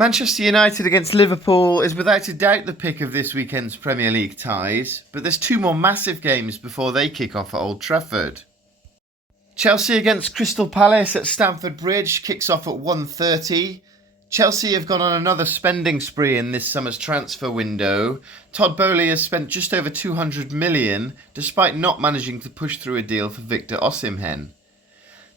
Manchester United against Liverpool is without a doubt the pick of this weekend's Premier League ties, but there's two more massive games before they kick off at Old Trafford. Chelsea against Crystal Palace at Stamford Bridge kicks off at 1:30. Chelsea have gone on another spending spree in this summer's transfer window. Todd Boehly has spent just over 200 million, despite not managing to push through a deal for Victor Osimhen.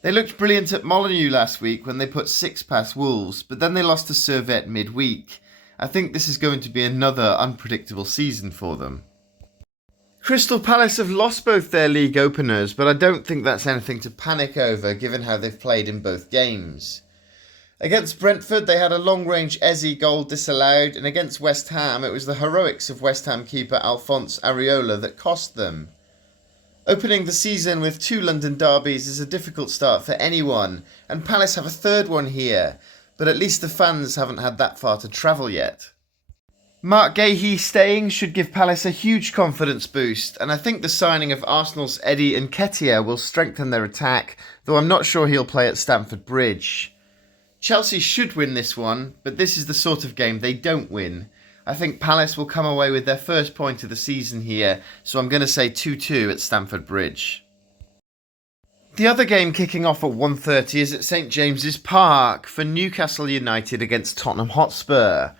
They looked brilliant at Molineux last week when they put 6 past Wolves, but then they lost to Servette midweek. I think this is going to be another unpredictable season for them. Crystal Palace have lost both their league openers, but I don't think that's anything to panic over given how they've played in both games. Against Brentford, they had a long-range Eze goal disallowed, and against West Ham, it was the heroics of West Ham keeper Alphonse Areola that cost them. Opening the season with 2 London derbies is a difficult start for anyone, and Palace have a third one here, but at least the fans haven't had that far to travel yet. Mark Gahey staying should give Palace a huge confidence boost, and I think the signing of Arsenal's Eddie Nketiah will strengthen their attack, though I'm not sure he'll play at Stamford Bridge. Chelsea should win this one, but this is the sort of game they don't win. I think Palace will come away with their first point of the season here, so I'm going to say 2-2 at Stamford Bridge. The other game kicking off at 1:30 is at St James's Park for Newcastle United against Tottenham Hotspur.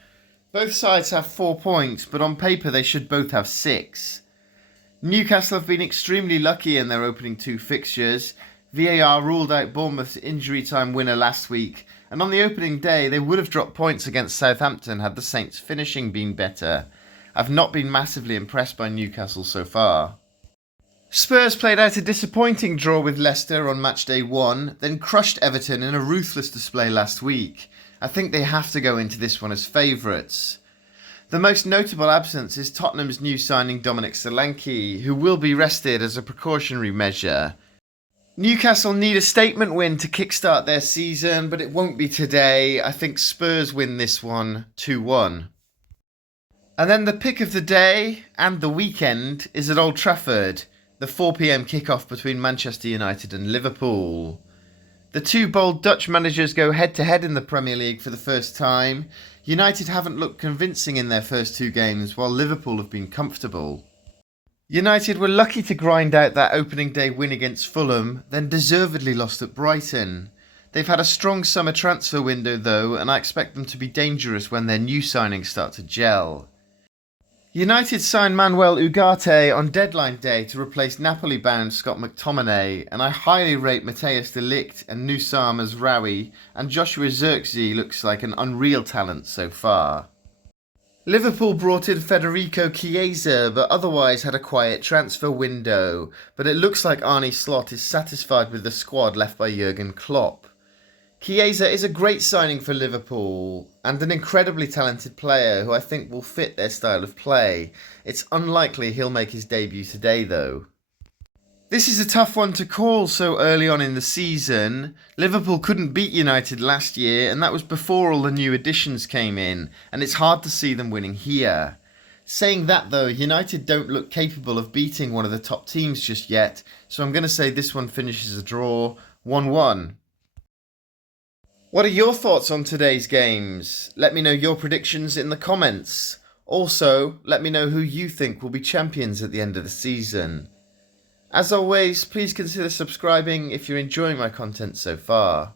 Both sides have 4 points, but on paper they should both have 6. Newcastle have been extremely lucky in their opening 2 fixtures. VAR ruled out Bournemouth's injury time winner last week, and on the opening day they would have dropped points against Southampton had the Saints' finishing been better. I've not been massively impressed by Newcastle so far. Spurs played out a disappointing draw with Leicester on matchday 1, then crushed Everton in a ruthless display last week. I think they have to go into this one as favourites. The most notable absence is Tottenham's new signing Dominic Solanke, who will be rested as a precautionary measure. Newcastle need a statement win to kickstart their season, but it won't be today. I think Spurs win this one 2-1. And then the pick of the day and the weekend is at Old Trafford, the 4 p.m. kickoff between Manchester United and Liverpool. The two bold Dutch managers go head-to-head in the Premier League for the first time. United haven't looked convincing in their first 2 games, while Liverpool have been comfortable. United were lucky to grind out that opening day win against Fulham, then deservedly lost at Brighton. They've had a strong summer transfer window though, and I expect them to be dangerous when their new signings start to gel. United signed Manuel Ugarte on deadline day to replace Napoli-bound Scott McTominay, and I highly rate Matthijs de Ligt and Nusam Mazraoui, and Joshua Zirkzee looks like an unreal talent so far. Liverpool brought in Federico Chiesa, but otherwise had a quiet transfer window, but it looks like Arne Slot is satisfied with the squad left by Jurgen Klopp. Chiesa is a great signing for Liverpool, and an incredibly talented player who I think will fit their style of play. It's unlikely he'll make his debut today though. This is a tough one to call so early on in the season. Liverpool couldn't beat United last year, and that was before all the new additions came in, and it's hard to see them winning here. Saying that though, United don't look capable of beating one of the top teams just yet, so I'm going to say this one finishes a draw, 1-1. What are your thoughts on today's games? Let me know your predictions in the comments. Also, let me know who you think will be champions at the end of the season. As always, please consider subscribing if you're enjoying my content so far.